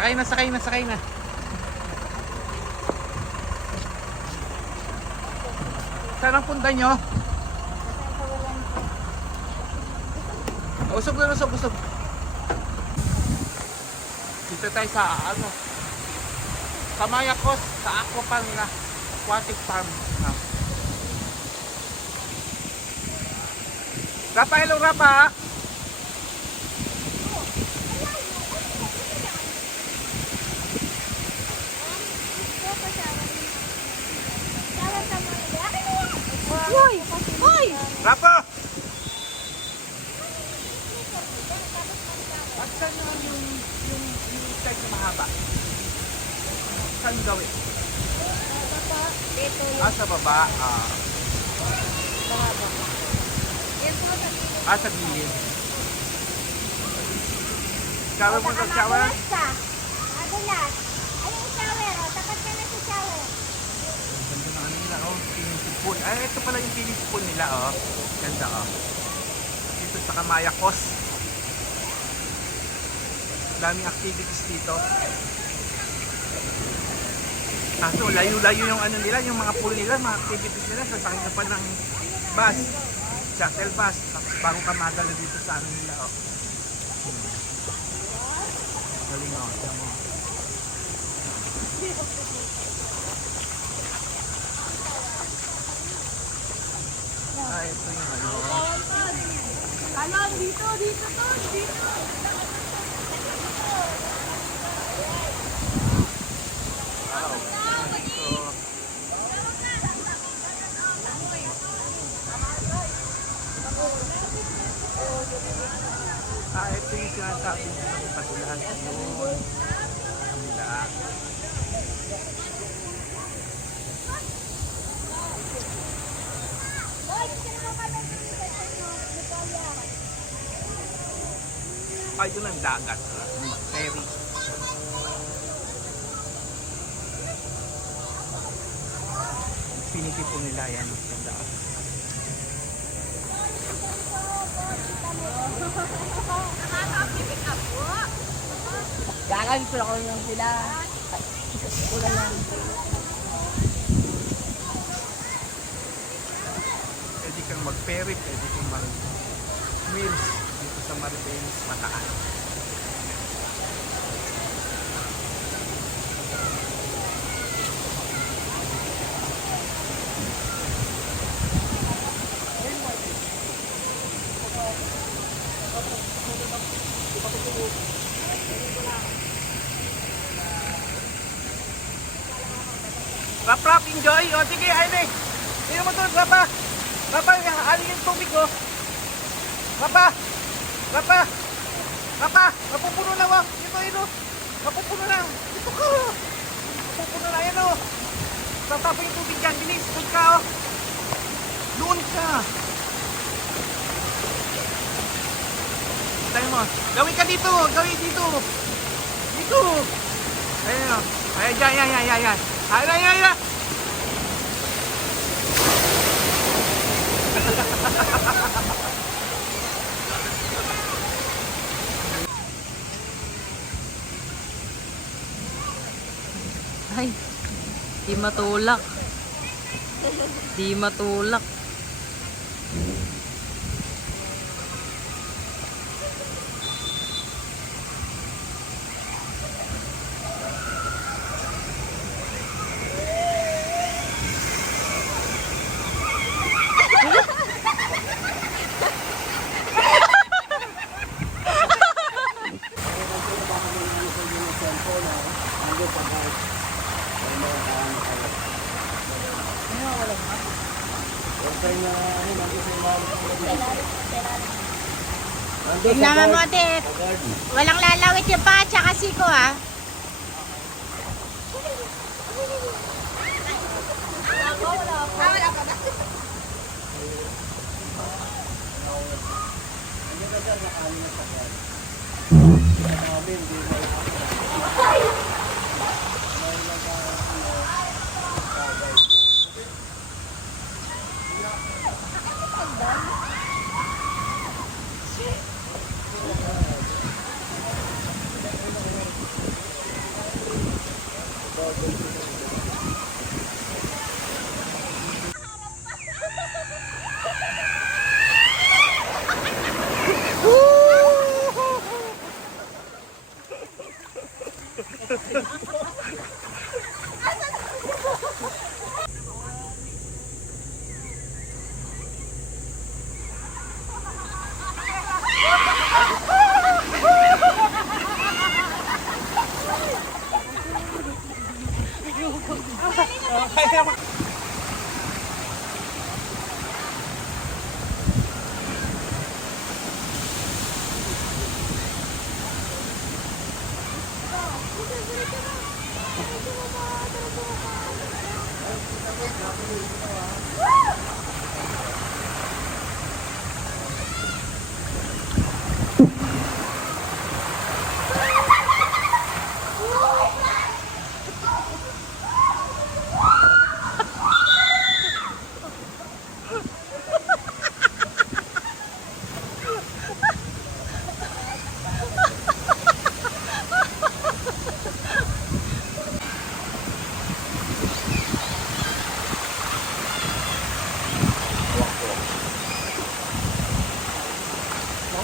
Sakay na, sakay na, sakay na. Saan ang punta nyo? Usog na, usog, usog. Dito tayo sa ano, sa Mayakos, sa Aquapan na aquatic farm. Rapa, hello Rapa. Hoy! Hoy! Rapa! At saan naman yung side na mahaba? Saan gawin? Dito yung Sa baba. mahaba. Yan po sa gilid. Sa gilid. Shower mo sa shower? Madulas. Ay, yung shower, oh. Tapat ka na sa shower. Ganda ng ano nila, swimming pool. Ito pala yung swimming pool nila, Ganda, Dito sa Kamayakos. Daming activities dito. Kaso, layo-layo yung ano nila, yung mga pool nila, mga activities nila. Sasakay ka pa ng bus, shuttle bus. Tapos bago ka madala dito sa ano nila, Galing, Tiyan mo. Ito yung ano. Kanon, dito, dito, dito. Ito yung sinasabi ng patulahan yun. Nila. Yun ang dagat. Ferry. Pinitipo nila yan. Ganda. Gagan ko lang sila. Ulan lang. Pwede kang mag-ferry, pwede kang mag-swims dito sa Maribeles, Bataan. Rap, enjoy. Sige, ayun Sino mo to, Rapa? Rapa, alin yung tubig, Rapa! Rapa! Rapa! Napupuno na, Ito. Napupuno na. Ito ka, Napupuno na, yan, Rapa pa yung tubig dyan. Bilis, doon ka, Doon ka. Tayo mo. Gawin ka dito. Gawin dito. Dito. Ayun, Ayan, yan. Ayan. Ay, di matulak. Di matulak. Tingnan mo, ate. Walang lalawit yung paa tsaka siko, ha?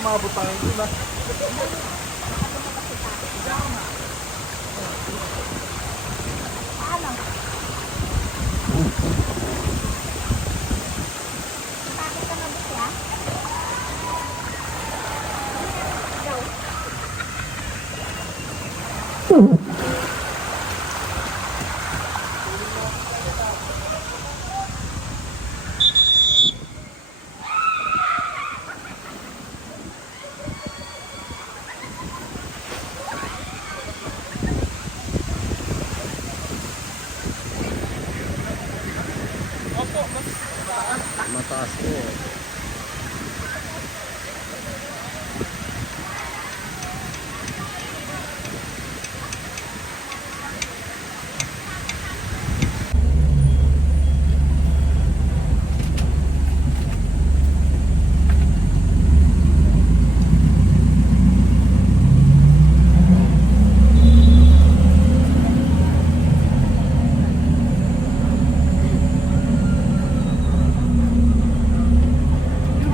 Umabot pa ngayon, diba? Paano? Bakit ka nabot ya? Mataas po.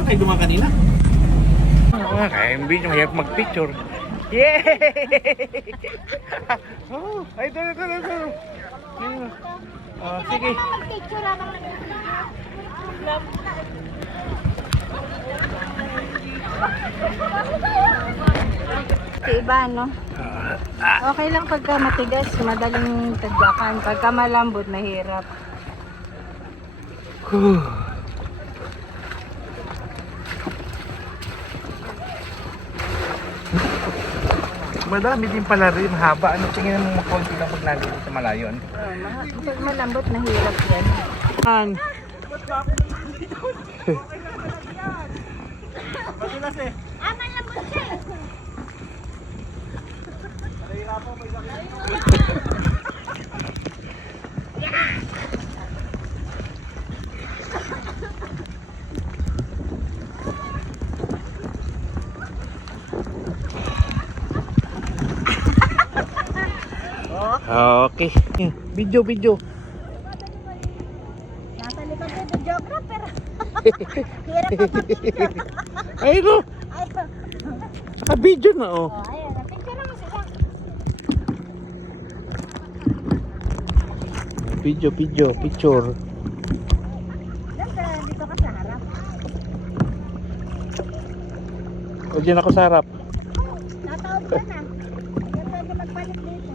Tayo dumaan kanina. Kaya yung video, mahirap mag-picture. Yay! Oh, ay, ito. Sige. Mag-picture habang iba, no? Okay lang pagka matigas, madaling tagyakan. Pagka malambot, mahirap. Madami din pala rin, mahaba. Ano tingin mo konti lang pag nandito sa malayo? Pag malambot, mahirap yan. Matulas eh. Ah, malambot siya eh. Okay. Video. Nasa likod ko, the geographer. Hirap pa pag-picture. Ayun o. Ayun. Saka video na oh. Oh, ayun. Picture naman sila. Picture. Dito ka sa harap. O dyan ako sa harap. Nataob ka na. Yan pwede magpalit dito.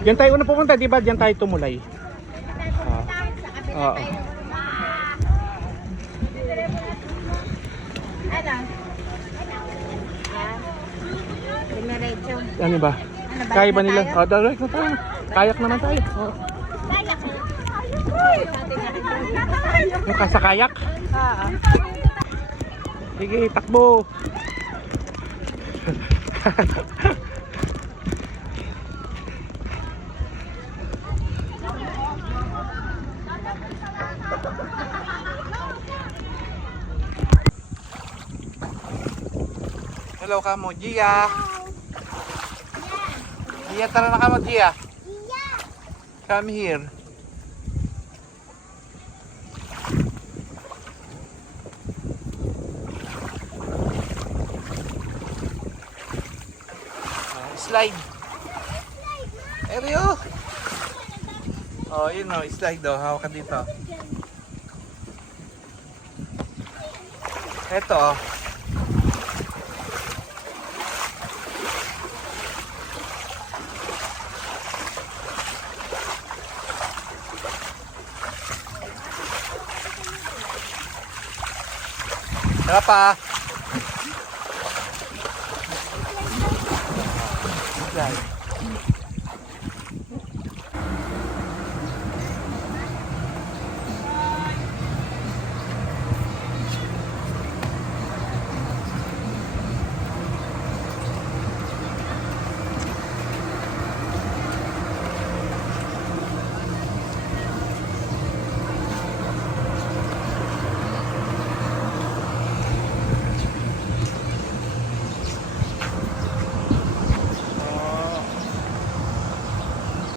Diyan tayo una pupunta, di ba? Diyan tayo tumulay. Oo. Ano? Diretso. Ano ba? Kaya ba nila? Oh, direct na tayo. Kayak naman tayo. Oh. Yung sa kayak? Oo. Sige, takbo. Hello ka mo, Gia. Gia, tara na ka mo, Gia. Come here. Slide. Ariyo. Oh, yun o, slide daw. Hawak ka dito. Ito oh. Tara pa. Slide.